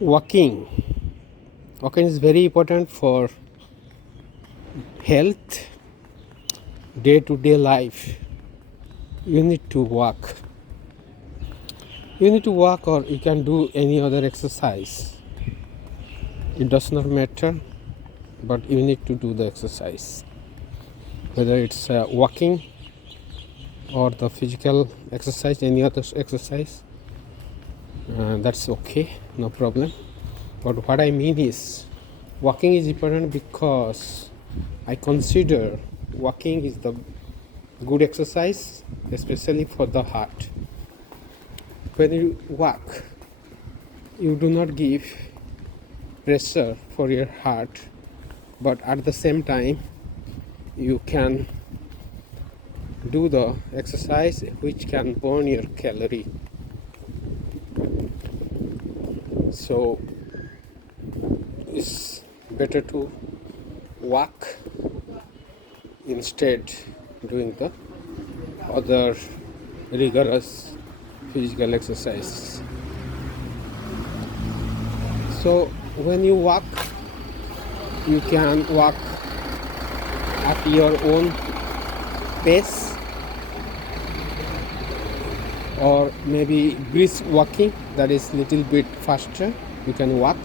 Walking. Walking is very important for health, day to day life. You need to walk. You need to walk, or you can do any other exercise. It does not matter, but you need to do the exercise. Whether it's walking or the physical exercise, any other exercise, that's okay, no problem. But what I mean is, walking is important because I consider walking is the good exercise, especially for the heart. When you walk, you do not give pressure for your heart, but at the same time, you can do the exercise which can burn your calorie. So it's better to walk instead doing the other rigorous physical exercise. So when you walk, you can walk at your own pace, or maybe brisk walking, that is little bit faster. You can walk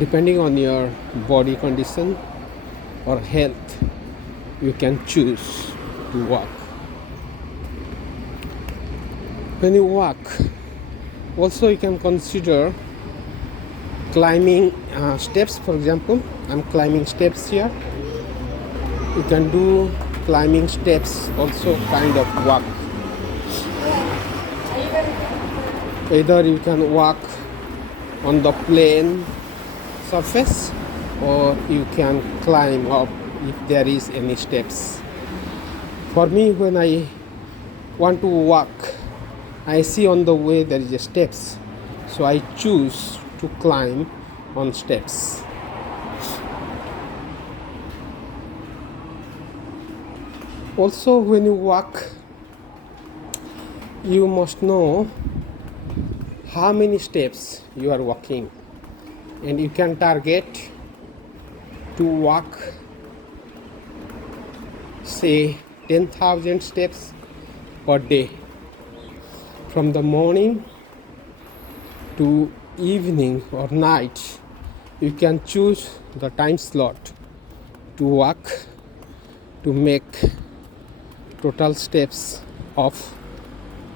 depending on your body condition or health. You can choose to walk. When you walk, also you can consider climbing steps. For example, I'm climbing steps here. You can do climbing steps, also kind of walk. Either you can walk on the plain surface, or you can climb up if there is any steps. For me, when I want to walk, I see on the way there is a steps, so I choose to climb on steps. Also, when you walk, you must know how many steps you are walking, and you can target to walk, say 10,000 steps per day. From the morning to evening or night, you can choose the time slot to walk to make total steps of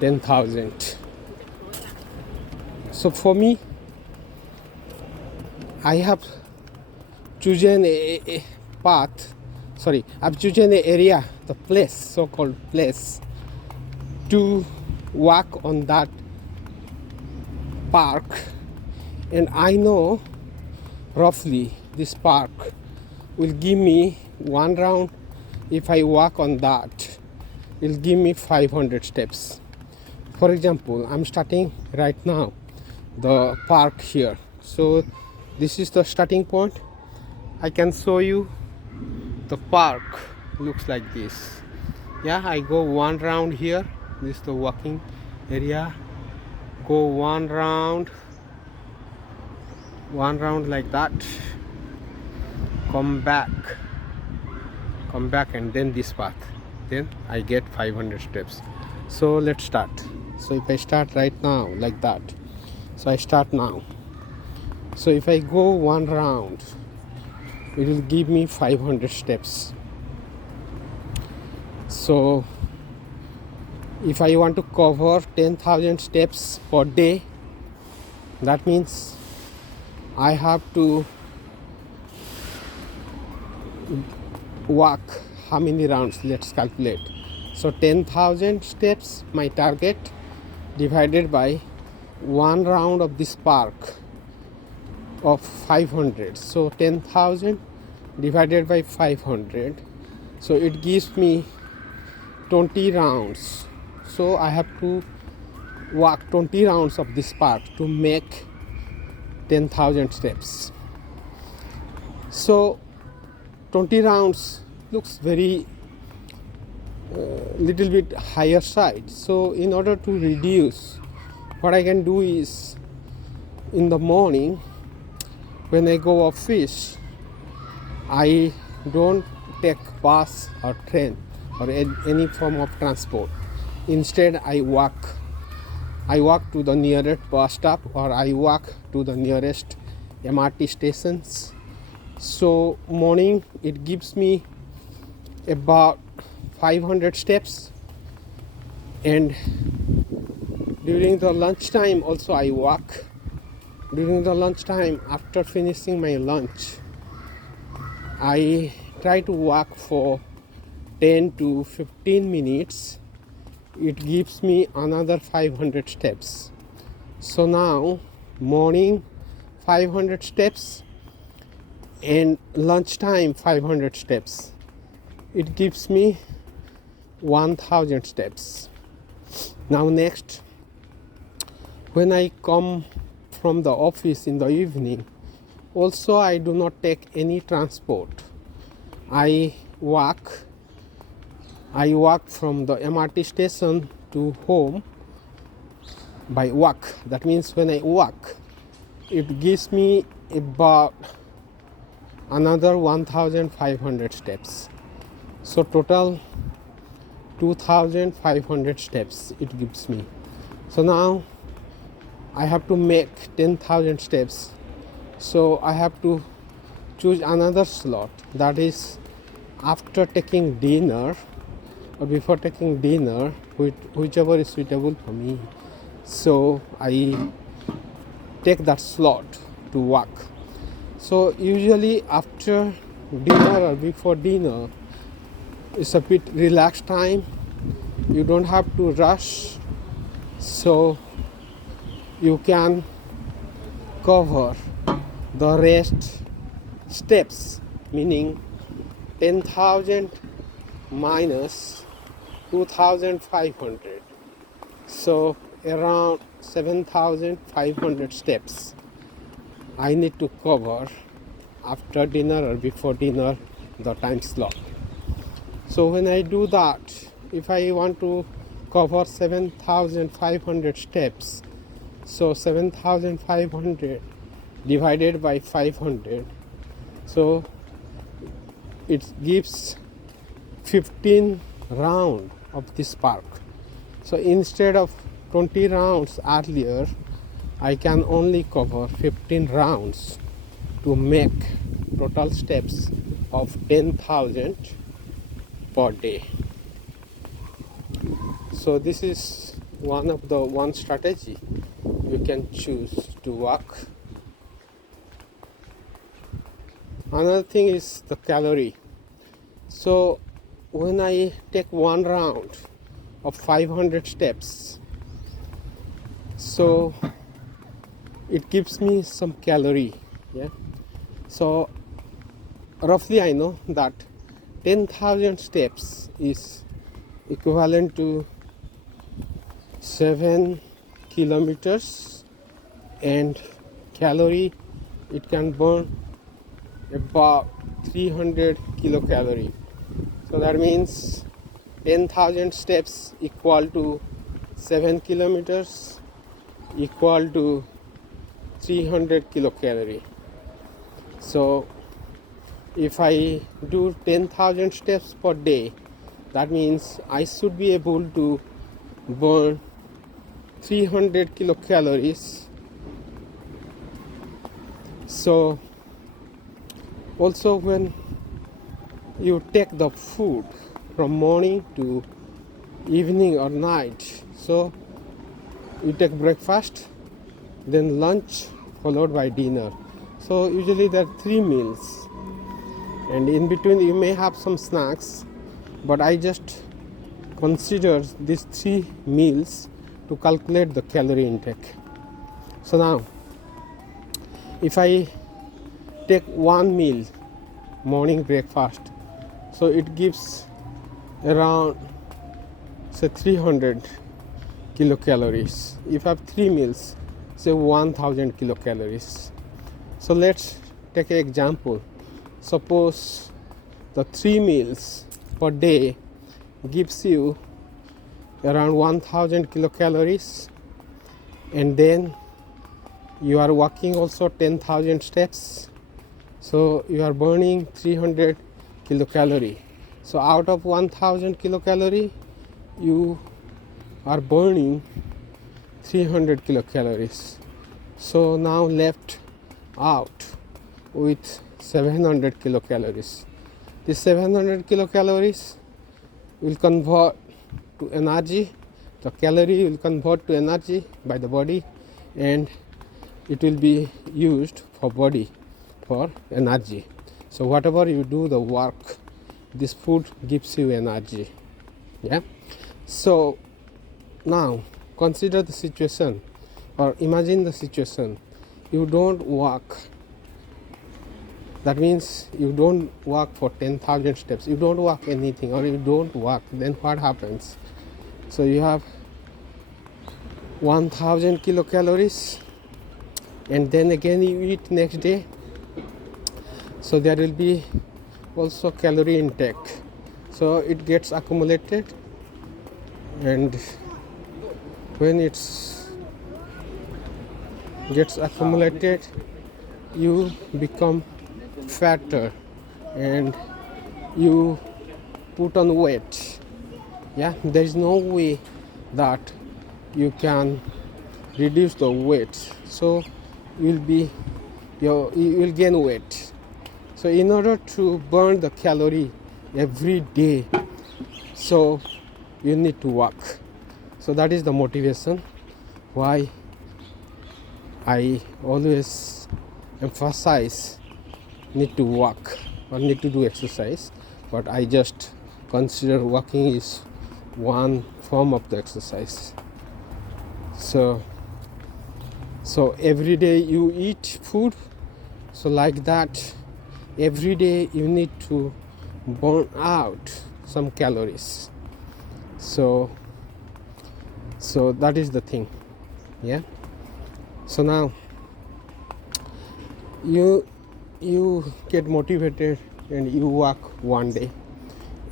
10,000. So for me, I have chosen a path, I've chosen an area, the place, so-called place, to walk on that park. And I know roughly this park will give me one round. If I walk on that, it will give me 500 steps. For example, I'm starting right now the park here. So this is the starting point. I can show you the park looks like this. Yeah, I go one round here. This is the walking area. Go one round like that. Come back, and then this path. Then I get 500 steps. So let's start. So if I start right now like that, so I start now. So if I go one round, it will give me 500 steps. So if I want to cover 10,000 steps per day, that means I have to walk how many rounds? Let's calculate. So 10,000 steps, my target, divided by one round of this park of 500. So 10,000 divided by 500. So it gives me 20 rounds. So I have to walk 20 rounds of this park to make 10,000 steps. So 20 rounds looks very little bit higher side. So in order to reduce, what I can do is in the morning when I go office, I don't take bus or train or any form of transport. Instead, I walk. I walk to the nearest bus stop or I walk to the nearest MRT stations. So morning it gives me about 500 steps, and during the lunchtime also I walk. During the lunchtime, after finishing my lunch, I try to walk for 10 to 15 minutes. It gives me another 500 steps. So now morning 500 steps and lunchtime 500 steps. It gives me 1000 steps. Now next, when I come from the office in the evening, also I do not take any transport. I walk from the MRT station to home by walk. That means when I walk, it gives me about another 1500 steps. So total 2500 steps it gives me. So now I have to make 10,000 steps. So I have to choose another slot, that is after taking dinner or before taking dinner, whichever is suitable for me. So I take that slot to walk. So usually after dinner or before dinner, it's a bit relaxed time. You don't have to rush, so you can cover the rest steps, meaning 10,000 minus 2,500. So around 7,500 steps I need to cover after dinner or before dinner, the time slot. So when I do that, if I want to cover 7,500 steps, so 7,500 divided by 500, so it gives 15 round of this park. So instead of 20 rounds earlier, I can only cover 15 rounds to make total steps of 10,000 per day. So this is one strategy you can choose to walk. Another thing is the calorie. So when I take one round of 500 steps, so it gives me some calorie. Yeah. So roughly I know that 10,000 steps is equivalent to 7 kilometers, and calorie it can burn about 300 kilocalorie. So that means 10,000 steps equal to 7 kilometers equal to 300 kilocalorie. So if I do 10,000 steps per day, that means I should be able to burn 300 kilocalories. So also when you take the food from morning to evening or night, so you take breakfast, then lunch, followed by dinner. So usually there are 3 meals, and in between you may have some snacks, but I just consider these 3 meals to calculate the calorie intake. So now if I take one meal, morning breakfast, so it gives around say 300 kilocalories. If I have 3 meals, say 1000 kilocalories. So let's take an example. Suppose the 3 meals per day gives you around 1000 kilocalories, and then You are walking also 10,000 steps, so you are burning 300 kilocalorie. So out of 1000 kilocalorie, you are burning 300 kilocalories. So now left out with 700 kilocalories. This 700 kilocalories will convert to energy. The calorie will convert to energy by the body, and it will be used for body for energy. So whatever you do the work, this food gives you energy. Yeah. So now consider the situation, or imagine the situation. You don't walk. That means you don't walk for 10,000 steps. You don't walk anything, or you don't walk. Then what happens? So you have 1000 kilocalories, and then again you eat next day. So there will be also calorie intake. So it gets accumulated, and when it's gets accumulated, you become fatter and you put on weight. Yeah, there is no way that you can reduce the weight, so you will gain weight. So in order to burn the calorie every day, so you need to walk. So that is the motivation why I always emphasize need to walk or need to do exercise, but I just consider walking is one form of the exercise. So every day you eat food, so like that every day you need to burn out some calories. So that is the thing. Yeah. So now you get motivated and you walk one day,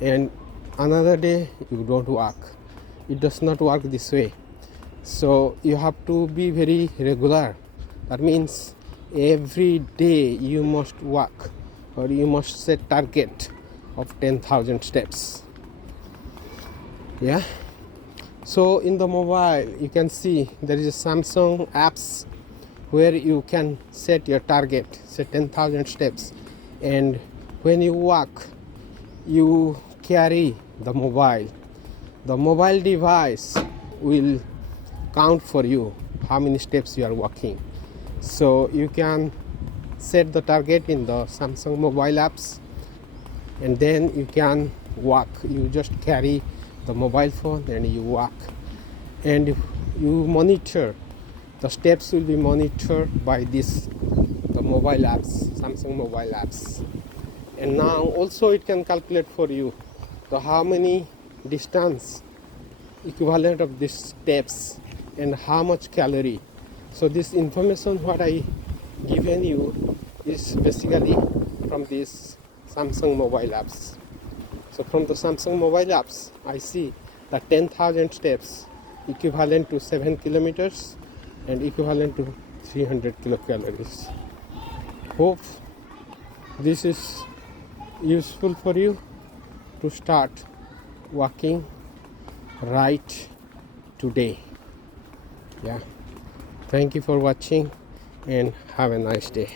and another day you don't walk. It does not work this way. So you have to be very regular. That means every day you must walk, or you must set target of 10,000 steps. Yeah. So in the mobile you can see there is a Samsung apps where you can set your target, set 10,000 steps, and when you walk you carry the mobile device will count for you how many steps you are walking. So you can set the target in the Samsung mobile apps, and then you can walk. You just carry the mobile phone and you walk, and you monitor. The steps will be monitored by the mobile apps, Samsung mobile apps. And now also it can calculate for you the how many distance equivalent of these steps and how much calorie. So this information what I given you is basically from this Samsung mobile apps. So from the Samsung mobile apps I see that 10,000 steps equivalent to 7 kilometers and equivalent to 300 kilocalories. Hope this is useful for you to start walking right today. Yeah. Thank you for watching and have a nice day.